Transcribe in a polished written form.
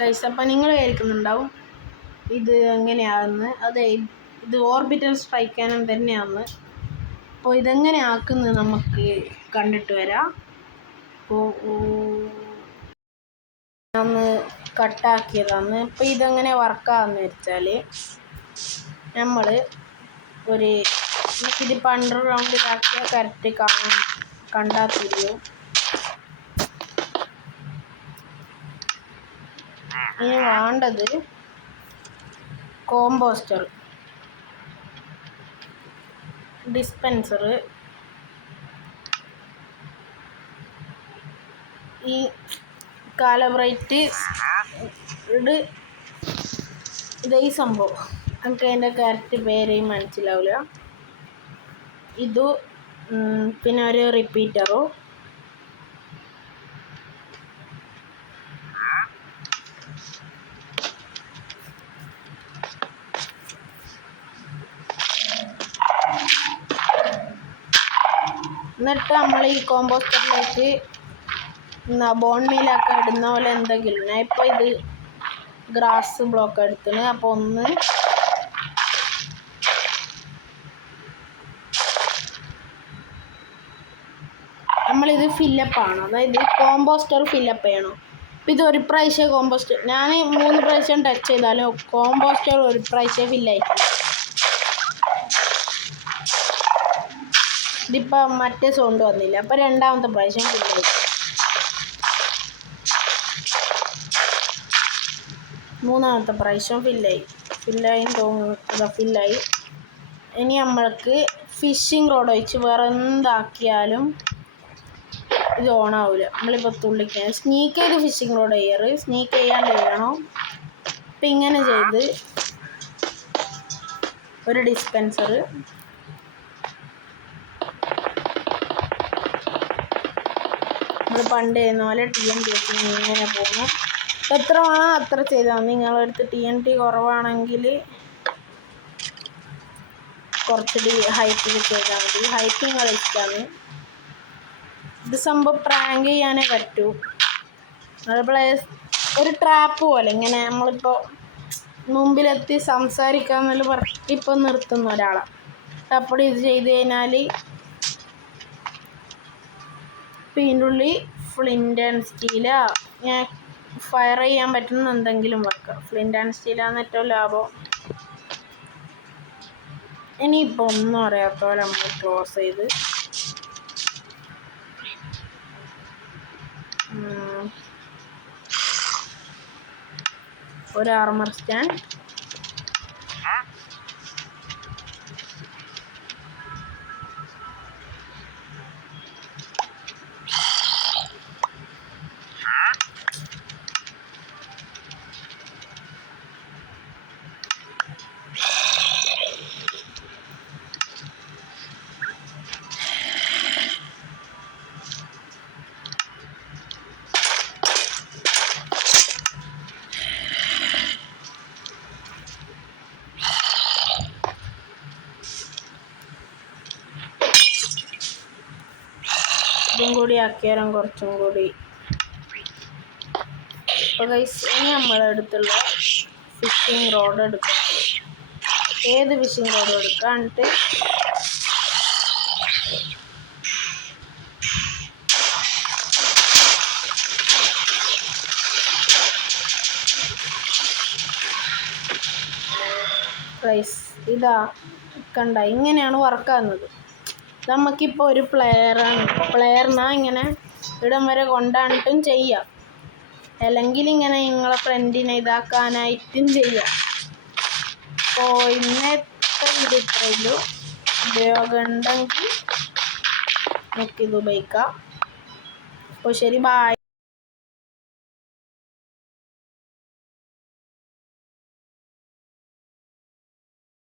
Guys, അപ്പം നിങ്ങൾ കേൾക്കുന്നുണ്ടാവും ഇത് എങ്ങനെയാണെന്ന്. അതെ, ഇത് ഓർബിറ്റൽ സ്ട്രൈക്കാനും തന്നെയാണ്. അപ്പോൾ ഇതെങ്ങനെ ആക്കുന്നത് നമുക്ക് കണ്ടിട്ട് വരാം. അപ്പോൾ ഒന്ന് കട്ടാക്കിയതാണ്. ഇപ്പോൾ ഇതെങ്ങനെ വർക്കാകുന്ന വെച്ചാൽ നമ്മൾ ഇതിപ്പോൾ അണ്ടർഗ്രൗണ്ടിലാക്കിയ കറക്റ്റ് കണ്ടാൽ തിരിയും. ഇനി വേണ്ടത് കോമ്പോസ്റ്റർ, ഡിസ്പെൻസർ, ഈ കാലബ്രൈറ്റ് ഇത് ഈ സംഭവം നമുക്ക് അതിൻ്റെ കറക്റ്റ് പേര് മനസ്സിലാവില്ല. ഇത് പിന്നെ ഒരു റിപ്പീറ്ററോ, എന്നിട്ട് നമ്മൾ ഈ കോമ്പോസ്റ്ററിലേക്ക് ബോൺ മീലൊക്കെ ഇടുന്ന പോലെ എന്തെങ്കിലും. ഞാൻ ഇപ്പോൾ ഇത് ഗ്രാസ് ബ്ലോക്ക് എടുത്തിന്. അപ്പോൾ നമ്മളിത് ഫില്ലപ്പാണ്, അതായത് കോമ്പോസ്റ്റർ ഫില്ലപ്പ് ചെയ്യണം. അപ്പോൾ ഇത് ഒരു പ്രാവശ്യം കോമ്പോസ്റ്റർ, ഞാൻ 3 പ്രാവശ്യം ടച്ച് ചെയ്താലും കോമ്പോസ്റ്റർ ഒരു പ്രാവശ്യം ഫില്ലായിരിക്കും. ഇതിപ്പോൾ മറ്റേ സൗണ്ട് വന്നില്ല, അപ്പോൾ രണ്ടാമത്തെ പ്രാവശ്യം ഫില്ലായി. 3ാമത്തെ പ്രാവശ്യം ഫില്ലായി തോന്നുന്നു. ഫില്ലായി. ഇനി നമ്മൾക്ക് ഫിഷിംഗ് റോഡ് വെച്ച് വേറെ എന്താക്കിയാലും ഇത് ഓണാവില്ല. നമ്മളിപ്പോൾ തുള്ളിക്കാൻ സ്നീക്ക് ചെയ്ത് ഫിഷിംഗ് റോഡ് ചെയ്യാറ്, സ്നീക്ക് ചെയ്യാണ്ട് ചെയ്യണം. അപ്പം ഇങ്ങനെ ചെയ്ത് ഒരു ഡിസ്പെൻസർ, നമ്മൾ പണ്ട് ചെയ്യുന്ന പോലെ TNT ഇങ്ങനെ പോകുന്നു. എത്ര വേണം അത്ര ചെയ്താൽ മതി. നിങ്ങളടുത്ത് TNT കുറവാണെങ്കിൽ കുറച്ചുകൂടി ഹൈറ്റിൽ ചെയ്താൽ മതി. ഹൈറ്റ് നിങ്ങൾ ഇഷ്ടമാണ്. ഇത് സംഭവം പ്രാങ്ക് ചെയ്യാനേ പറ്റൂ. അതുപോലെ ഒരു ട്രാപ്പ് പോലെ ഇങ്ങനെ നമ്മളിപ്പോൾ മുമ്പിലെത്തി സംസാരിക്കാമെന്നല്ല ഇപ്പോൾ നിർത്തുന്ന ഒരാളെ. അപ്പോൾ ഇത് ചെയ്ത് കഴിഞ്ഞാൽ ഇതിൻ്റെ ഉള്ളിൽ ഫ്ലിൻ്റ് ആൻഡ് സ്റ്റീലാ ഞാൻ ഫയർ ചെയ്യാൻ പറ്റുന്ന എന്തെങ്കിലും വെക്കാം. ഫ്ലിൻ്റ് ആൻഡ് സ്റ്റീലാണ് ഏറ്റവും ലാഭം. ഇനിയിപ്പോൾ ഒന്നും അറിയാത്ത പോലെ നമ്മൾ ക്ലോസ് ചെയ്ത് ഒരു ആർമർ സ്റ്റാൻഡ്, ഇതും കൂടി ആക്കിയാലും കുറച്ചും കൂടി. അപ്പോൾ ഗൈസ്, ഇനി നമ്മളടുത്തുള്ള ഫിഷിംഗ് റോഡ് എടുക്കണം. ഏത് ഫിഷിംഗ് റോഡ് എടുക്കാണ്ട് ഗൈസ് ഇതാ കണ്ട, ഇങ്ങനെയാണ് വർക്കാകുന്നത്. നമുക്കിപ്പോൾ ഒരു പ്ലെയറിനാ ഇങ്ങനെ ഇടം വരെ കൊണ്ടാണിട്ടും ചെയ്യാം, അല്ലെങ്കിൽ ഇങ്ങനെ നിങ്ങളെ ഫ്രണ്ടിനെ ഇതാക്കാനായിട്ടും ചെയ്യാം. അപ്പോൾ ഇന്നത്തെ ഇത് ഇത്രയുള്ളൂ. ഉപയോഗം ഉണ്ടെങ്കിൽ നമുക്കിത് ഉപയോഗിക്കാം. അപ്പോൾ ശരി, ബൈ.